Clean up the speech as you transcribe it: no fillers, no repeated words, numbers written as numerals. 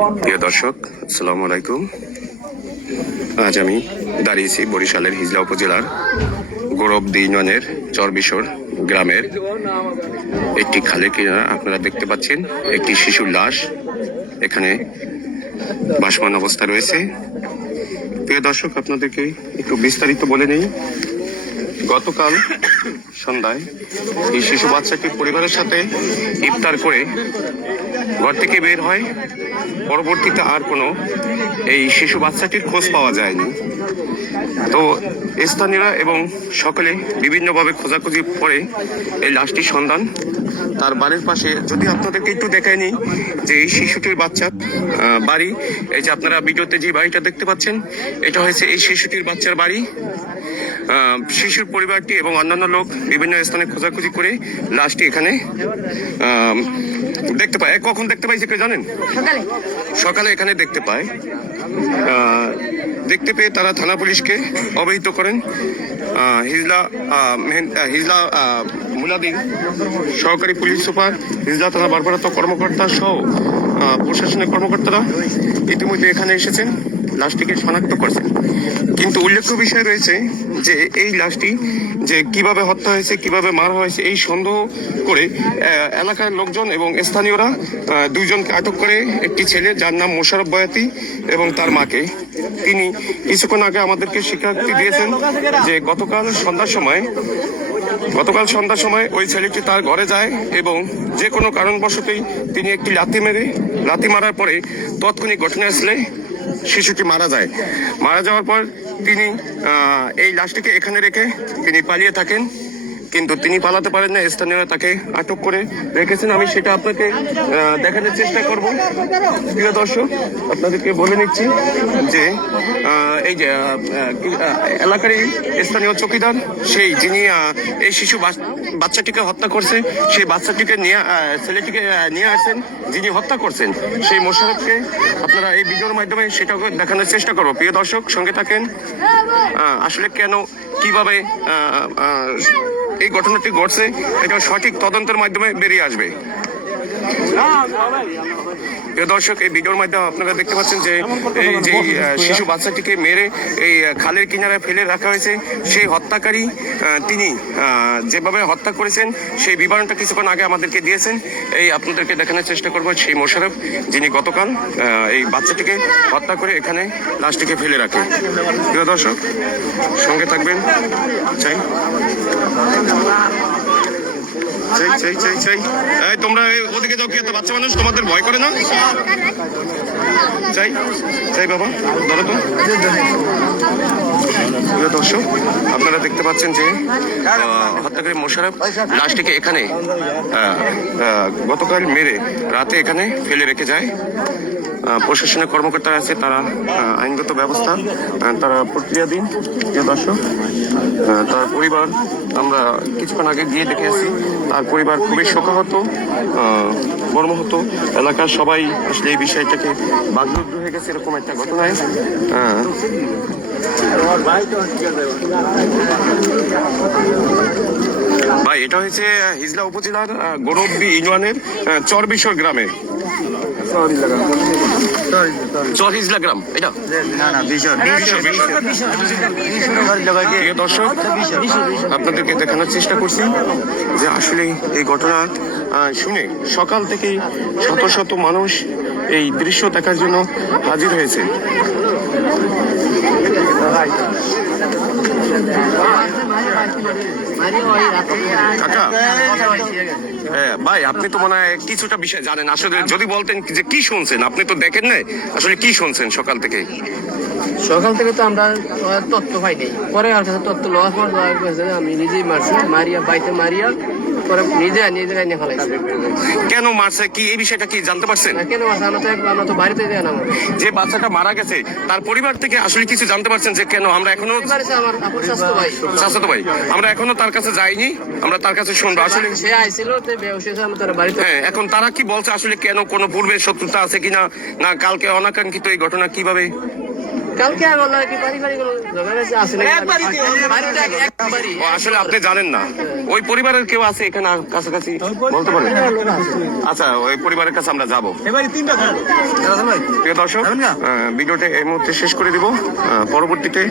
প্রিয় দর্শক, আসসালামু আলাইকুম। আজ আমি দাঁড়িয়েছি বরিশালের হিজলা উপজেলার গৌরবদী ইউনিয়নের চরবিশর গ্রামের একটি খালের কিনারা। আপনারা দেখতে পাচ্ছেন একটি শিশুর লাশ এখানে ভাসমান অবস্থা রয়েছে। প্রিয় দর্শক, আপনাদেরকে একটু বিস্তারিত বলে নেই। গতকাল সন্ধ্যায় এই শিশু বাচ্চাটি পরিবারের সাথে ইফতার করে ঘর থেকে বের হয়। পরবর্তীতে আর কোনো এই শিশু বাচ্চাটির খোঁজ পাওয়া যায়নি। তো স্থানীয়রা এবং সকলে বিভিন্নভাবে খোঁজাখুঁজি পরে এই লাশটির সন্ধান তার বাড়ির পাশে। যদি আপনাদেরকে একটু দেখায়নি যে এই শিশুটির বাচ্চার বাড়ি, এই যে আপনারা ভিডিওতে যে বাড়িটা দেখতে পাচ্ছেন, এটা হয়েছে এই শিশুটির বাচ্চার বাড়ি। শিশুর পরিবারটি এবং অন্যান্য লোক বিভিন্ন স্থানে খোঁজাখুঁজি করে লাশটি এখানে দেখতে পায়। কখন দেখতে পাইছে কেউ জানেন? সকালে এখানে দেখতে পায়। দেখতে পেয়ে তারা থানা পুলিশকে অবহিত করেন। হিজলা মুলাদি সহকারী পুলিশ সুপার, হিজলা থানা ভারপ্রাপ্ত কর্মকর্তা সহ প্রশাসনিক কর্মকর্তারা ইতিমধ্যে এখানে এসেছেন, লাশটিকে শনাক্ত করছেন। কিন্তু উল্লেখ্য বিষয় রয়েছে যে এই লাশটি যে কিভাবে হত্যা হয়েছে, কিভাবে মারা হয়েছে, এই সন্দেহ করে এলাকার লোকজন এবং স্থানীয়রা দুইজনকে আটক করে। একটি ছেলে যার নাম মোশারফ বয়াতি এবং তার মাকে। তিনি কিছুক্ষণ আগে আমাদেরকে স্বীকারোক্তি দিয়েছেন যে গতকাল সন্ধ্যার সময় ওই ছেলেটি তার ঘরে যায় এবং যে কোনো কারণবশতই তিনি একটি লাথি মারার পরে তৎক্ষণিক ঘটনাস্থলে শিশুটি মারা যায়। মারা যাওয়ার পর তিনি এই লাশটিকে এখানে রেখে তিনি পালিয়ে থাকেন, কিন্তু তিনি পালাতে পারেন না। স্থানীয়রা তাকে আটক করে রেখেছেন। আমি সেটা আপনাকে দেখানোর চেষ্টা করব। প্রিয় দর্শক, আপনাদেরকে বলে নিচ্ছি যে এই যে এলাকারই স্থানীয় চৌকিদার, সেই যিনি এই শিশু বাচ্চাটিকে হত্যা করছে, সেই বাচ্চাটিকে ছেলেটিকে নিয়ে আসছেন, যিনি হত্যা করছেন সেই মোশাররফকে আপনারা এই ভিডিওর মাধ্যমে সেটাকে দেখানোর চেষ্টা করবো। প্রিয় দর্শক, সঙ্গে থাকেন। আসলে কেন, কিভাবে এই ঘটনাটি ঘটছে, এটা সঠিক তদন্তের মাধ্যমে বেরিয়ে আসবে। প্রিয় দর্শক, এই ভিডিওর মাধ্যমে আপনারা দেখতে পাচ্ছেন যে এই যে শিশু বাচ্চাটিকে মেরে এই খালের কিনারায় ফেলে রাখা হয়েছে, সেই হত্যাকারী তিনি যেভাবে হত্যা করেছেন সেই বিবরণটা কিছুক্ষণ আগে আমাদেরকে দিয়েছেন। এই আপনাদেরকে দেখানোর চেষ্টা করবো সেই মোশাররফ, যিনি গতকাল এই বাচ্চাটিকে হত্যা করে এখানে লাশটিকে ফেলে রাখে। প্রিয় দর্শক, সঙ্গে থাকবেন। তোমরা ওদিকে যাও, কি এত বাচ্চা মানুষ, তোমাদের ভয় করে না? চাই বাবা, ধরো তো। প্রিয় দর্শক, আপনারা দেখতে পাচ্ছেন যে হত্যাকারী মোশাররফ লাশটিকে এখানে গতকাল মেরে রাতে এখানে ফেলে রেখে যায়। প্রশাসনিক কর্মকর্তা আছে, তারা আইনগত ব্যবস্থা তারা প্রক্রিয়াধীন। প্রিয় দর্শক, তার পরিবার, আমরা কিছুক্ষণ আগে গিয়ে দেখে আসি, তার পরিবার খুবই শোকাহত, মর্মাহত। এলাকার সবাই আসলে এই বিষয়টাকে বাগদত্ত হয়ে গেছে এরকম একটা ঘটনায়। ভাই, এটা হয়েছে হিজলা উপজেলার গৌরবদী ইউনিয়নের চরবিশর গ্রামে। হিজলা গ্রাম এটা দর্শক, আপনাদেরকে দেখানোর চেষ্টা করছি যে আসলে এই ঘটনা শুনে সকাল থেকেই শত শত মানুষ এই দৃশ্য দেখার জন্য হাজির হয়েছে। কাকা, ভাই, আপনি তো মনে হয় কিছুটা বিষয় জানেন। আসলে যদি বলতেন যে কি শুনছেন, আপনি তো দেখেন না, আসলে কি শুনছেন সকাল থেকে? সকাল থেকে তো আমরা তথ্য পাই নাই, পরে আর কাছে তথ্য লওয়ার পর আমি নিজেই মারছি, বাড়িতে মারিয়া পরে নিজে আইনে ফেলাইছি। কেন মারছে, কি এই বিষয়টা কি জানতে পারছেন? কেন মারছে, আমরা তো বাড়িতে যাই না। যে বাচ্চাটা মারা গেছে তার পরিবার থেকে আসলে কিছু জানতে পারছেন যে কেন? আমরা এখনো চাচাতো ভাই, আমরা এখনো তার কাছে যাইনি, আমরা তার কাছে শুনবো। আসলে সে আইছিল তার বাড়িতে। হ্যাঁ, এখন তারা কি বলছে আসলে কেন, কোনো পূর্বের শত্রুতা আছে কিনা, না কালকে অনাকাঙ্ক্ষিত এই ঘটনা কিভাবে? কালকে আর বললাম কি পারিবারিক কোনো ঝগড়া আছে নাকি? বাড়িতে একবারই। ও, আসলে আপনি জানেন না ওই পরিবারের কেউ আছে এখানে কাছাকাছি বলতে পারেন? আচ্ছা, ওই পরিবারের কাছে আমরা যাবো। প্রিয় দর্শক, ভিডিওটা এই মুহূর্তে শেষ করে দিব। পরবর্তীতে